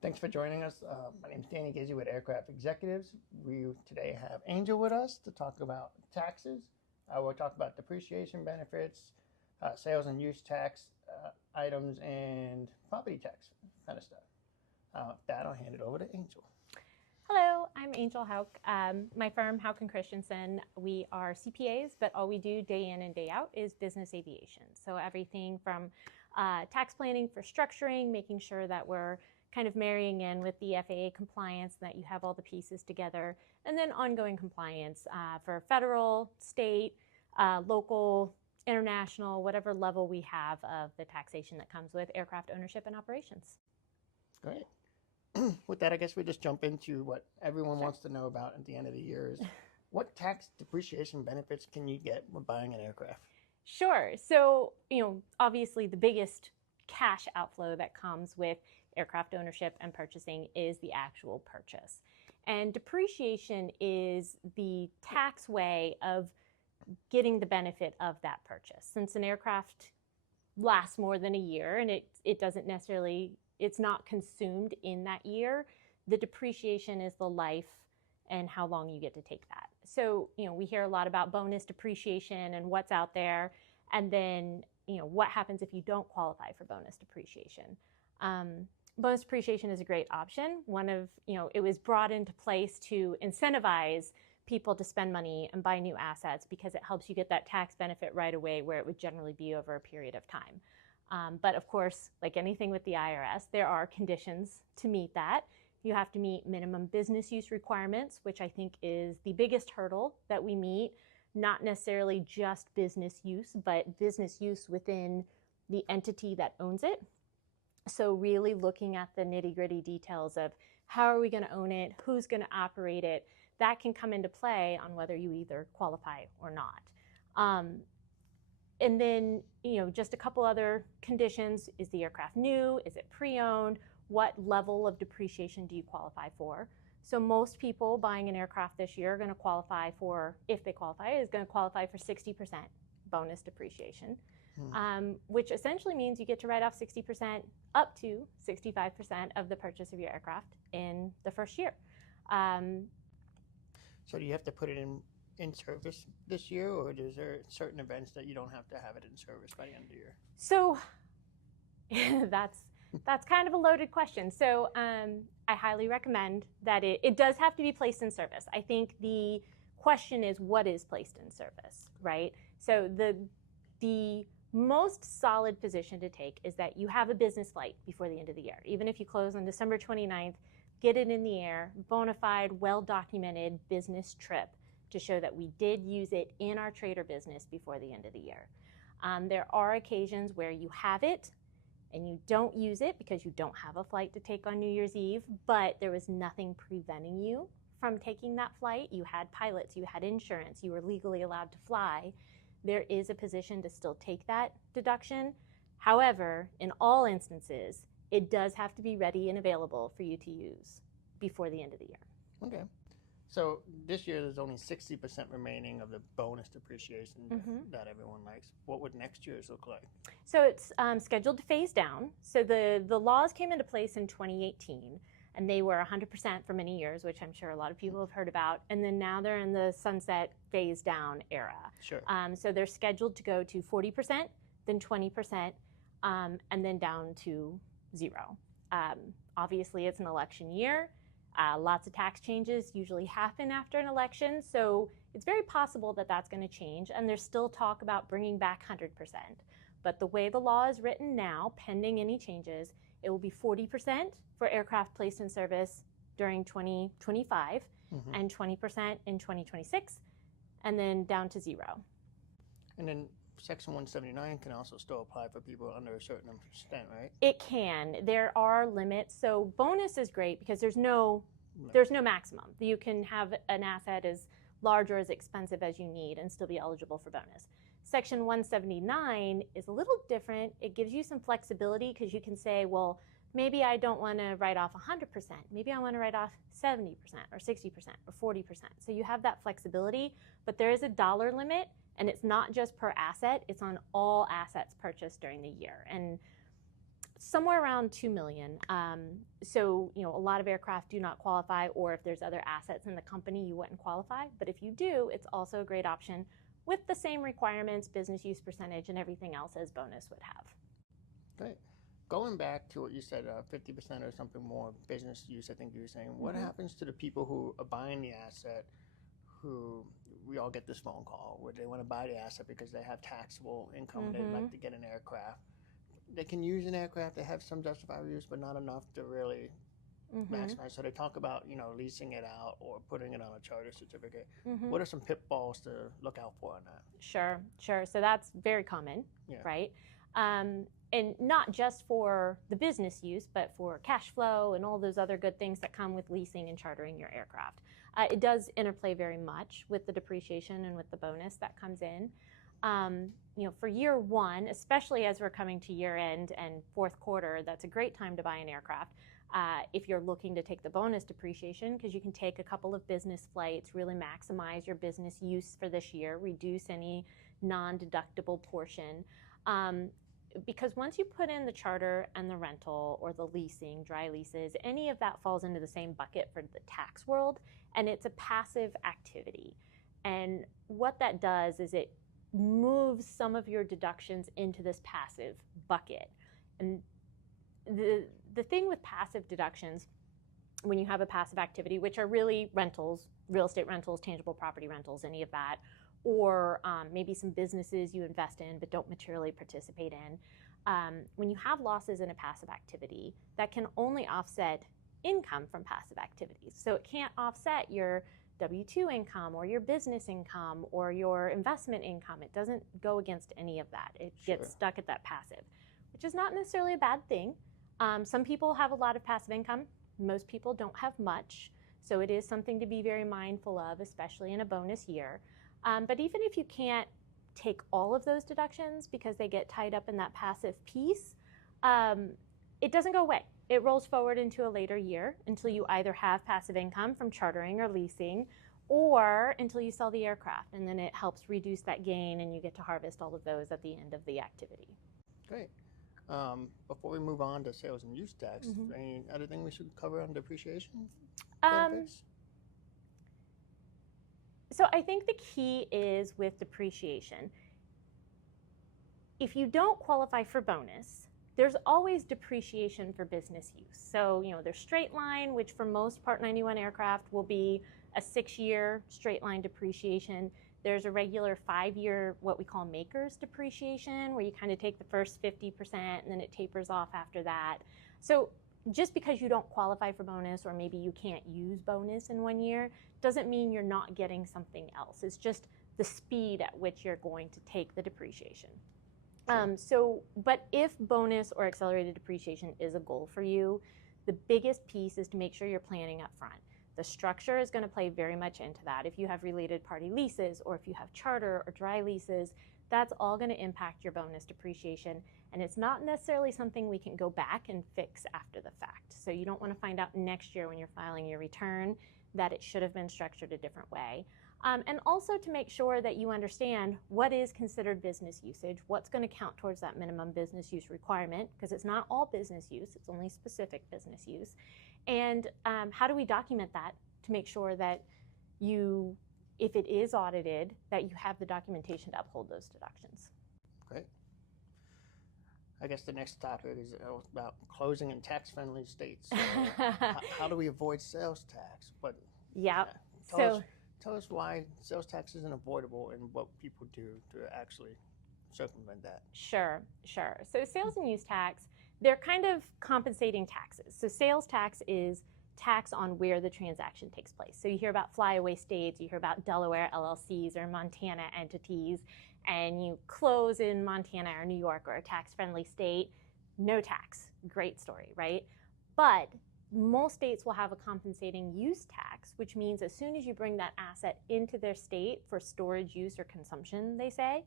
Thanks for joining us. My name is Danny Gizzi with Aircraft Executives. We today have Angel with us to talk about taxes. We'll talk about depreciation benefits, sales and use tax items, and property tax kind of stuff. With that, I'll hand it over to Angel. Hello, I'm Angel Houck. My firm, Houck Christensen, we are CPAs, but all we do day in and day out is business aviation. So everything from tax planning for structuring, making sure that we're kind of marrying in with the FAA compliance, that you have all the pieces together, and then ongoing compliance for federal, state, local, international, whatever level we have of the taxation that comes with aircraft ownership and operations. Great. With that, I guess we just jump into what everyone wants to know about at the end of the year is what tax depreciation benefits can you get when buying an aircraft? Sure. So, obviously the biggest cash outflow that comes with aircraft ownership and purchasing is the actual purchase. And depreciation is the tax way of getting the benefit of that purchase. Since an aircraft lasts more than a year and it doesn't necessarily, it's not consumed in that year, the depreciation is the life and how long you get to take that. So, we hear a lot about bonus depreciation and what's out there, and then, what happens if you don't qualify for bonus depreciation. Bonus depreciation is a great option. It was brought into place to incentivize people to spend money and buy new assets because it helps you get that tax benefit right away where it would generally be over a period of time. But of course, like anything with the IRS, there are conditions to meet that. You have to meet minimum business use requirements, which I think is the biggest hurdle that we meet, not necessarily just business use, but business use within the entity that owns it. So really looking at the nitty-gritty details of how are we going to own it, who's going to operate it, that can come into play on whether you either qualify or not. And then, just a couple other conditions. Is the aircraft new? Is it pre-owned? What level of depreciation do you qualify for? So most people buying an aircraft this year are going to qualify for, if they qualify, is going to qualify for 60% bonus depreciation, which essentially means you get to write off 60% up to 65% of the purchase of your aircraft in the first year. So do you have to put it in service this year, or is there certain events that you don't have to have it in service by the end of the year? So that's kind of a loaded question. So I highly recommend that it does have to be placed in service. I think the question is what is placed in service, right? So the most solid position to take is that you have a business flight before the end of the year. Even if you close on December 29th, get it in the air, bona fide, well-documented business trip to show that we did use it in our trader business before the end of the year. There are occasions where you have it and you don't use it because you don't have a flight to take on New Year's Eve, but there was nothing preventing you from taking that flight. You had pilots, you had insurance, you were legally allowed to fly. There is a position to still take that deduction. However, in all instances, it does have to be ready and available for you to use before the end of the year. Okay. So this year there's only 60% remaining of the bonus depreciation that everyone likes. What would next year's look like? So it's scheduled to phase down. So the laws came into place in 2018, and they were 100% for many years, which I'm sure a lot of people have heard about. And then now they're in the sunset phase down era. Sure. So they're scheduled to go to 40%, then 20%, and then down to 0. Obviously, it's an election year. Lots of tax changes usually happen after an election, so it's very possible that that's going to change, and there's still talk about bringing back 100%. But the way the law is written now, pending any changes, it will be 40% for aircraft placed in service during 2025 and 20% in 2026, and then down to 0. And then Section 179 can also still apply for people under a certain extent, right? It can. There are limits. So bonus is great because there's no maximum. You can have an asset as large or as expensive as you need and still be eligible for bonus. Section 179 is a little different. It gives you some flexibility because you can say, well, maybe I don't want to write off 100%. Maybe I want to write off 70% or 60% or 40%. So you have that flexibility, but there is a dollar limit. And it's not just per asset, it's on all assets purchased during the year. And Somewhere around 2 million. So, a lot of aircraft do not qualify, or if there's other assets in the company, you wouldn't qualify. But if you do, it's also a great option with the same requirements, business use percentage, and everything else as bonus would have. Great. Going back to what you said, 50% or something more business use, I think you were saying, what happens to the people who are buying the asset, who we all get this phone call where they want to buy the asset because they have taxable income, they'd like to get an aircraft. They can use an aircraft, they have some justifiable use, but not enough to really maximize. So they talk about, leasing it out or putting it on a charter certificate. What are some pitfalls to look out for on that? Sure. So that's very common, right? And not just for the business use, but for cash flow and all those other good things that come with leasing and chartering your aircraft. It does interplay very much with the depreciation and with the bonus that comes in. For year one, especially as we're coming to year end and fourth quarter, that's a great time to buy an aircraft. If you're looking to take the bonus depreciation, because you can take a couple of business flights, really maximize your business use for this year, reduce any non-deductible portion. Because once you put in the charter and the rental or the leasing, dry leases, any of that falls into the same bucket for the tax world, and it's a passive activity. And what that does is it moves some of your deductions into this passive bucket. And the thing with passive deductions, when you have a passive activity, which are really rentals, real estate rentals, tangible property rentals, any of that, or maybe some businesses you invest in but don't materially participate in, when you have losses in a passive activity, that can only offset income from passive activities. So it can't offset your W-2 income or your business income or your investment income. It doesn't go against any of that. It gets stuck at that passive, which is not necessarily a bad thing. Some people have a lot of passive income. Most people don't have much. So it is something to be very mindful of, especially in a bonus year. But even if you can't take all of those deductions because they get tied up in that passive piece, it doesn't go away. It rolls forward into a later year until you either have passive income from chartering or leasing, or until you sell the aircraft, and then it helps reduce that gain and you get to harvest all of those at the end of the activity. Great. Before we move on to sales and use tax, any other thing we should cover on depreciation benefits? So I think the key is with depreciation. If you don't qualify for bonus, there's always depreciation for business use. So, there's straight line, which for most Part 91 aircraft will be a 6-year straight line depreciation. There's a regular 5-year, what we call maker's depreciation, where you kind of take the first 50% and then it tapers off after that. So just because you don't qualify for bonus, or maybe you can't use bonus in 1 year, doesn't mean you're not getting something else. It's just the speed at which you're going to take the depreciation. But if bonus or accelerated depreciation is a goal for you, the biggest piece is to make sure you're planning up front. The structure is going to play very much into that. If you have related party leases, or if you have charter or dry leases, that's all going to impact your bonus depreciation. And it's not necessarily something we can go back and fix after the fact. So you don't want to find out next year when you're filing your return that it should have been structured a different way. And also to make sure that you understand what is considered business usage, what's going to count towards that minimum business use requirement, because it's not all business use, it's only specific business use. And how do we document that to make sure that you, if it is audited, that you have the documentation to uphold those deductions. Great. I guess the next topic is about closing in tax-friendly states. How do we avoid sales tax? But Tell us why sales tax isn't avoidable and what people do to actually circumvent that. Sure. So sales and use tax, they're kind of compensating taxes. So sales tax is tax on where the transaction takes place. So you hear about flyaway states, you hear about Delaware LLCs or Montana entities, and you close in Montana or New York or a tax-friendly state, no tax. Great story, right? But most states will have a compensating use tax, which means as soon as you bring that asset into their state for storage, use, or consumption, they say,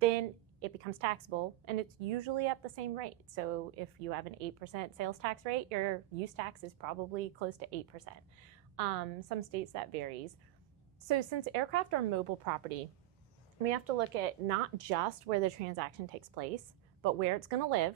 then it becomes taxable, and it's usually at the same rate. So if you have an 8% sales tax rate, your use tax is probably close to 8%. Some states that varies. So since aircraft are mobile property, we have to look at not just where the transaction takes place, but where it's going to live,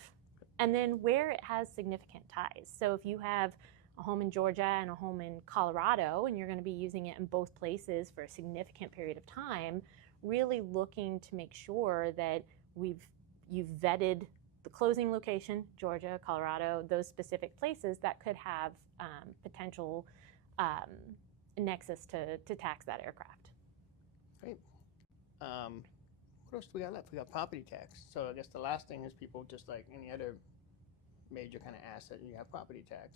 and then where it has significant ties. So if you have a home in Georgia and a home in Colorado, and you're going to be using it in both places for a significant period of time, really looking to make sure that you've vetted the closing location, Georgia, Colorado, those specific places that could have potential nexus to tax that aircraft. Great. What else do we got left? We got property tax. So I guess the last thing is people, just like any other major kind of asset, you have property tax.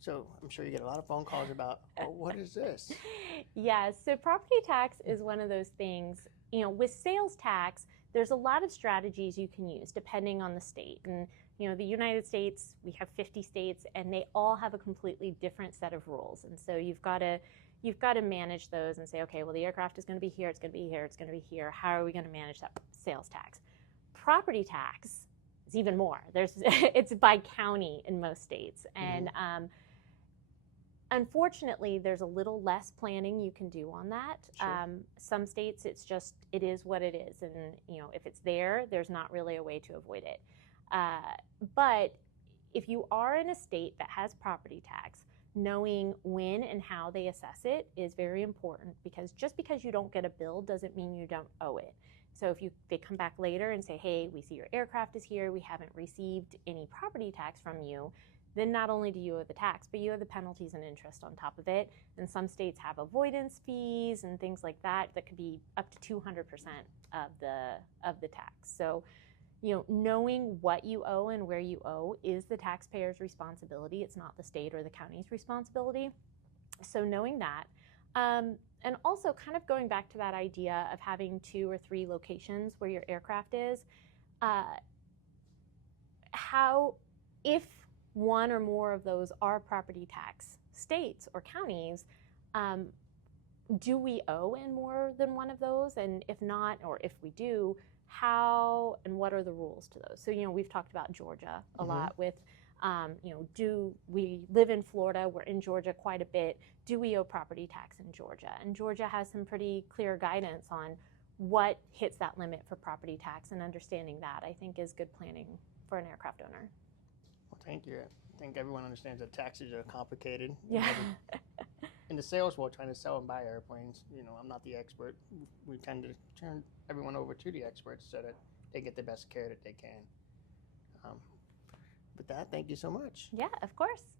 So I'm sure you get a lot of phone calls about, oh, what is this? Yeah, so property tax is one of those things, with sales tax, there's a lot of strategies you can use depending on the state. And, the United States, we have 50 states, and they all have a completely different set of rules. And so you've got to manage those and say, okay, well, the aircraft is going to be here, it's going to be here, it's going to be here. How are we going to manage that sales tax? Property tax is even more. It's by county in most states. And unfortunately, there's a little less planning you can do on that. Sure. Some states, it is what it is. And, if it's there, there's not really a way to avoid it. But if you are in a state that has property tax, knowing when and how they assess it is very important, because just because you don't get a bill doesn't mean you don't owe it. So if they come back later and say, hey, we see your aircraft is here, we haven't received any property tax from you, then not only do you owe the tax, but you owe the penalties and interest on top of it. And some states have avoidance fees and things like that could be up to 200% of the tax. So, knowing what you owe and where you owe is the taxpayer's responsibility. It's not the state or the county's responsibility. So knowing that, and also kind of going back to that idea of having 2 or 3 locations where your aircraft is, if one or more of those are property tax states or counties, do we owe in more than one of those? And if not, or if we do, how and what are the rules to those? So, we've talked about Georgia a lot with, do we live in Florida? We're in Georgia quite a bit. Do we owe property tax in Georgia? And Georgia has some pretty clear guidance on what hits that limit for property tax, and understanding that, I think, is good planning for an aircraft owner. Well, thank you. I think everyone understands that taxes are complicated. Yeah. In the sales world, trying to sell and buy airplanes, I'm not the expert. We tend to turn everyone over to the experts so that they get the best care that they can. With that, thank you so much. Yeah, of course.